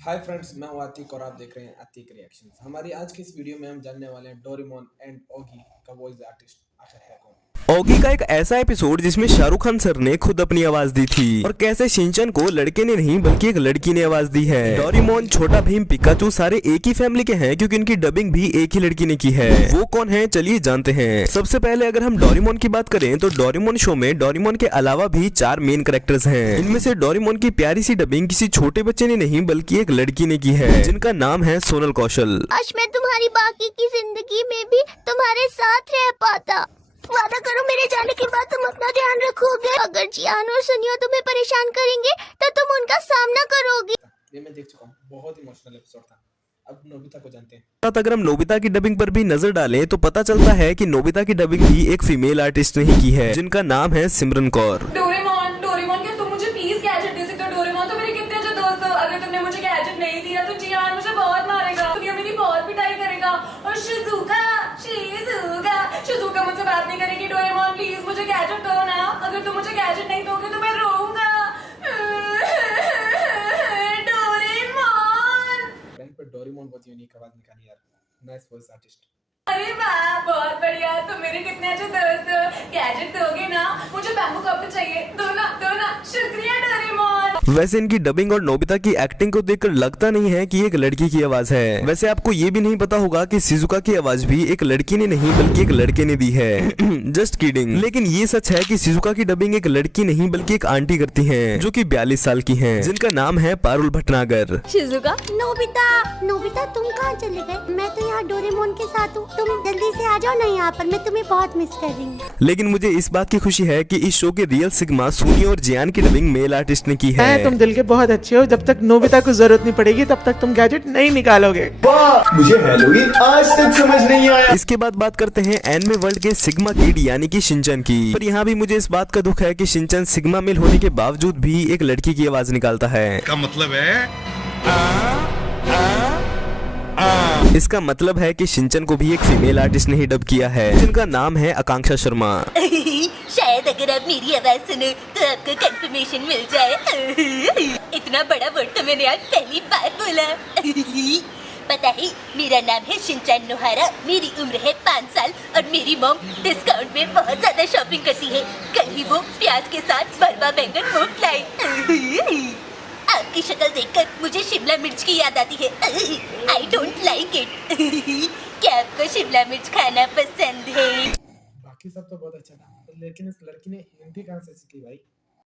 Hi friends, मैं हूं आतिक और आप देख रहे हैं आतिक रिएक्शंस। हमारी आज की इस वीडियो में हम जानने वाले हैं डोरेमोन एंड ओगी का वॉइस आर्टिस्ट आखिर है कौन। ओगी का एक ऐसा एपिसोड जिसमें शाहरुख खान सर ने खुद अपनी आवाज दी थी और कैसे शिनचैन को लड़के ने नहीं बल्कि एक लड़की ने आवाज दी है। डोरेमोन, छोटा भीम, पिकाचू सारे एक ही फैमिली के हैं क्योंकि इनकी डबिंग भी एक ही लड़की ने की है। वो कौन है, चलिए जानते हैं। सबसे पहले अगर हम डोरेमोन की बात करें तो डोरेमोन शो में डोरेमोन के अलावा भी 4 मेन कैरेक्टर्स हैं। इनमें से डोरेमोन की प्यारी सी डबिंग किसी छोटे बच्चे ने नहीं बल्कि एक लड़की ने की है जिनका नाम है सोनल कौशल। आज मैं तुम्हारी बाकी की जिंदगी में भी तुम्हारे साथ रह पाता। वादा करो मेरे जाने के बाद तुम अपना ध्यान रखोगे। अगर जियान और सुनियो तुम्हें परेशान करेंगे तो तुम उनका सामना करोगे। ये मैं देख चुका हूँ, बहुत इमोशनल एपिसोड था। अब नोबिता को जानते हैं। अगर हम नोबिता की डबिंग पर भी नजर डालें तो पता चलता है कि नोबिता की डबिंग भी एक फीमेल आर्टिस्ट ने ही की है जिनका नाम है सिमरन कौर। डोरेमोन, डोरेमोन क्या तुम मुझे प्लीज गैजेट दे सकते हो? डोरेमोन तो मेरे कितने अच्छे दोस्त हो। अगर तुमने मुझे गैजेट नहीं दिया तो जियान मुझे बहुत मारेगा, दुनिया मेरी बहुत पिटाई करेगा। और शिजुका मुझसे बात नहीं करेगी। डोरेमोन प्लीज मुझे गैजेट दो ना। अगर तुम मुझे गैजेट नहीं दोगे तो मैं रोऊंगा। डोरेमोन। रैंक पर डोरेमोन बहुत यूनिक आवाज निकाली यार। Nice voice artist. अरे वाह, बहुत बढ़िया, तुम मेरे कितने अच्छे दोस्त हो। गैजेट दोगे ना? मुझे बैम्बू कप चाहिए। दो ना। शुक्रिया डोरेमोन। वैसे इनकी डबिंग और नोबिता की एक्टिंग को देखकर लगता नहीं है कि एक लड़की की आवाज है। वैसे आपको ये भी नहीं पता होगा कि शिजुका की आवाज भी एक लड़की ने नहीं बल्कि एक लड़के ने दी है। Just kidding. लेकिन ये सच है कि शिजुका की डबिंग एक लड़की नहीं बल्कि एक आंटी करती है जो कि 42 साल की है जिनका नाम है पारुल भटनागर। शिजुका, नोबिता तुम कहाँ चले गए? मैं तो यहाँ डोरेमोन के साथ हूँ। तुम जल्दी से आ जाओ ना यहाँ पर, मैं तुम्हें बहुत मिस कर रही हूँ। लेकिन मुझे इस बात की खुशी है कि इस शो के रियल सिग्मा सुनी और जियान की डबिंग मेल आर्टिस्ट ने की है। तुम दिल के बहुत अच्छे हो। जब तक नोबिता को जरूरत नहीं पड़ेगी तब तक तुम गैजेट नहीं निकालोगे। वाह, मुझे हैलोवीन आज तक समझ नहीं आया। इसके बाद बात करते हैं एनिमे वर्ल्ड के सिग्मा किड यानी कि शिनचैन की। पर यहाँ भी मुझे इस बात का दुख है कि शिनचैन सिग्मा मेल होने के बावजूद भी एक लड़की की आवाज निकालता है। का मतलब है इसका मतलब है कि शिनचैन को भी एक फीमेल आर्टिस्ट ने ही डब किया है जिनका नाम है आकांक्षा शर्मा। शायद अगर आप मेरी आवाज सुनो तो आपको कंफर्मेशन मिल जाए। इतना बड़ा वर्ड तो मैंने आज पहली बार बोला। पता है, मेरा नाम है शिनचैन नोहारा। मेरी उम्र है 5 साल और मेरी मॉम डिस्काउंट में बहुत ज्यादा शॉपिंग करती है। कल ही वो प्याज के साथ भरवा बैंगन मुफ्त लाई। आपकी शक्ल देखकर मुझे शिमला मिर्च की याद आती है। I don't like it. क्या आपको शिमला मिर्च खाना पसंद है? बाकी सब तो बहुत अच्छा था, लेकिन इस लड़की ने हिंदी कहाँ से सीखी भाई?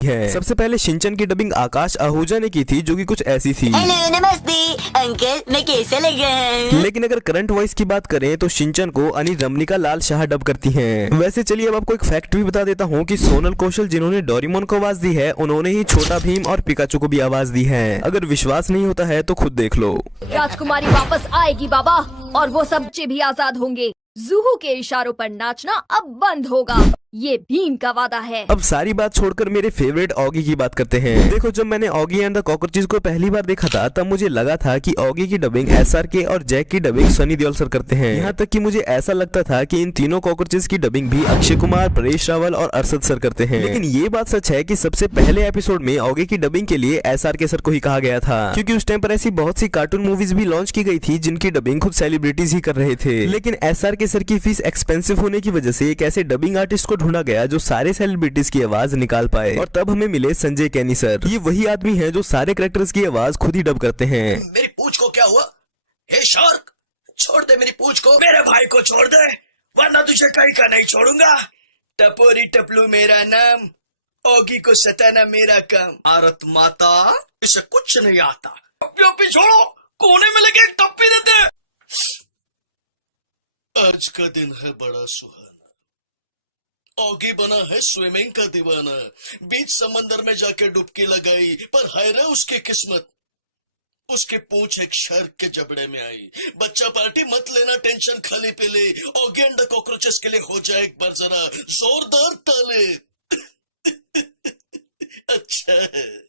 सबसे पहले शिनचैन की डबिंग आकाश आहूजा ने की थी जो कि कुछ ऐसी थी। हेलो, नमस्ते अंकल, मैं कैसा लगा? लेकिन अगर करंट वॉइस की बात करें तो शिनचैन को अनी रमनिका लाल शाह डब करती हैं। वैसे चलिए अब आपको एक फैक्ट भी बता देता हूँ कि सोनल कौशल जिन्होंने डोरेमोन को आवाज दी है उन्होंने ही छोटा भीम और पिकाचू को भी आवाज दी है। अगर विश्वास नहीं होता है तो खुद देख लो। राजकुमारी वापस आएगी बाबा, और वो सब बच्चे भी आजाद होंगे। जूहू के इशारों पर नाचना अब बंद होगा, ये भीम का वादा है। अब सारी बात छोड़कर मेरे फेवरेट ऑगी की बात करते हैं। देखो, जब मैंने ऑगी एंड द कॉकरोचेस को पहली बार देखा था तब मुझे लगा था कि ऑगी की डबिंग SRK और जैक की डबिंग सनी देओल सर करते हैं। यहाँ तक कि मुझे ऐसा लगता था कि इन तीनों कॉकरोचेस की डबिंग भी अक्षय कुमार, परेश रावल और अरशद सर करते हैं। लेकिन ये बात सच है कि सबसे पहले एपिसोड में ऑगी की डबिंग के लिए SRK सर को ही कहा गया था क्योंकि उस टाइम पर ऐसी बहुत सी कार्टून मूवीज भी लॉन्च की गई थी जिनकी डबिंग खुद सेलिब्रिटीज ही कर रहे थे। लेकिन SRK सर की फीस एक्सपेंसिव होने की वजह से एक ऐसे डबिंग आर्टिस्ट को ढूंढा गया जो सारे सेलिब्रिटीज की आवाज निकाल पाए, और तब हमें मिले संजय कैनी सर। ये वही आदमी हैं जो सारे कैरेक्टर्स की आवाज खुद ही डब करते हैं। मेरी पूंछ को क्या हुआ? हे शार्क, छोड़ दे मेरी पूंछ को। मेरे भाई को छोड़ दे वरना तुझे कहीं का नहीं छोड़ूंगा। टपोरी टपलू मेरा नाम, ओगी को सताना मेरा काम। भारत माता, इसे कुछ नहीं आता। टप्पी छोड़ो, कोने में लगे एक टप्पी देते। आज का दिन है बड़ा सुहाना। ओगी बना है स्विमिंग का दीवाना। बीच समंदर में जाके डुबकी लगाई, पर हाय रे उसकी किस्मत, उसकी पूंछ एक शार्क के जबड़े में आई। बच्चा पार्टी मत लेना, टेंशन खाली पे ले। ओगी एंड द कॉकरोचेस के लिए हो जाए एक बार जरा जोरदार ताले। अच्छा है।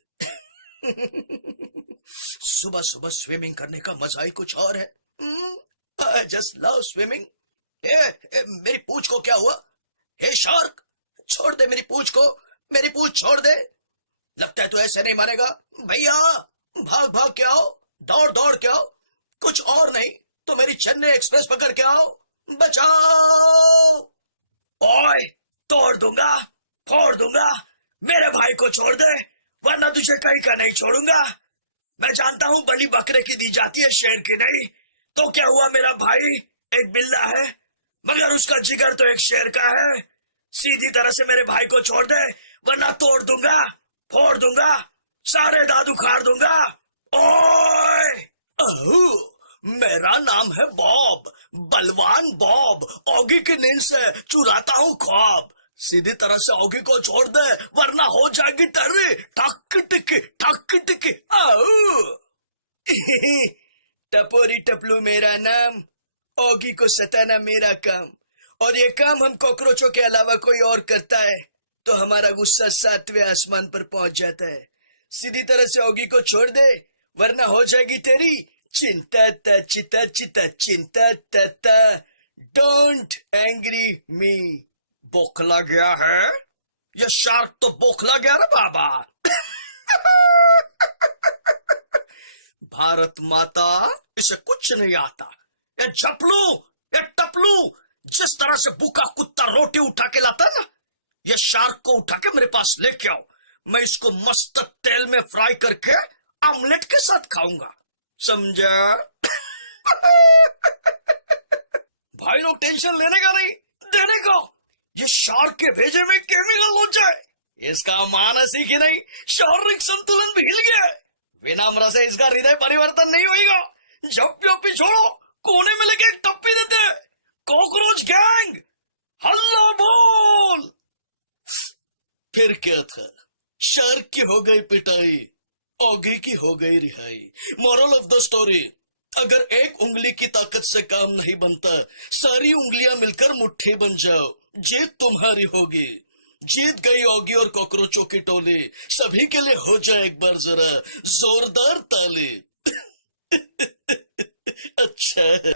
सुबह सुबह स्विमिंग करने का मजा ही कुछ और है। I just love swimming. मेरी पूंछ को क्या हुआ? हे शार्क, छोड़ दे मेरी पूंछ को। मेरी पूंछ छोड़ दे। लगता है तू ऐसे नहीं मारेगा। भैया भाग भाग के आओ, दौड़ अभी चेन्नई एक्सप्रेस पकड़ के आओ, बचाओ। ओए, तोड़ दूंगा, फोड़ दूंगा, मेरे भाई को छोड़ दे, वरना तुझे कहीं का नहीं छोड़ूंगा। मैं जानता हूं बलि बकरे की दी जाती है, शेर की नहीं। तो क्या हुआ, मेरा भाई एक बिल्ला है, मगर उसका जिगर तो एक शेर का है। सीधी तरह से मेरे भाई को छोड़ दे, वरना तोड़ दूंगा, फोड़ दूंगा, सारे दांत उखाड़ दूंगा। ओए, मेरा नाम है बॉब, बलवान बॉब। ऑगी की नींद से चुराता हूँ ख्वाब। सीधी तरह से ऑगी को छोड़ दे, वरना हो जाएगी तेरी ठक टिकी ठक टिकी। टपोरी टपलू मेरा नाम, ऑगी को सताना मेरा काम। और ये काम हम कॉकरोचों के अलावा कोई और करता है तो हमारा गुस्सा 7वें आसमान पर पहुंच जाता है। सीधी तरह से ऑगी को छोड़ दे, वरना हो जाएगी तेरी चिंता ता चिता चिता चिंता ता। डोंट एंग्री मी। बोखला गया है, ये शार्क तो बोखला गया ना बाबा। भारत माता, इसे कुछ नहीं आता। ये झपलू, ये टपलू, जिस तरह से भूखा कुत्ता रोटी उठा के लाता है ना, ये शार्क को उठा के मेरे पास लेके आओ। मैं इसको मस्त तेल में फ्राई करके ऑमलेट के साथ खाऊंगा, समझा? भाई लोग टेंशन लेने का नहीं, देने का। ये शार्क के भेजे में केमिकल हो जाए, इसका मानसिक ही नहीं शारीरिक संतुलन भी हिल गया है। विनम्र से इसका हृदय परिवर्तन नहीं होगा। झप्पी छोड़ो, कोने में लेके एक टप्पी देते। कॉकरोच गैंग, हल्ला बोल। फिर क्या था, शार्क की हो गई पिटाई, ऑगी की हो गई रिहाई। मोरल ऑफ द स्टोरी, अगर एक उंगली की ताकत से काम नहीं बनता, सारी उंगलियां मिलकर मुट्ठी बन जाओ, जीत तुम्हारी होगी। जीत गई ऑगी और कॉकरोचों की टोली। सभी के लिए हो जाए एक बार जरा जोरदार ताली। अच्छा है।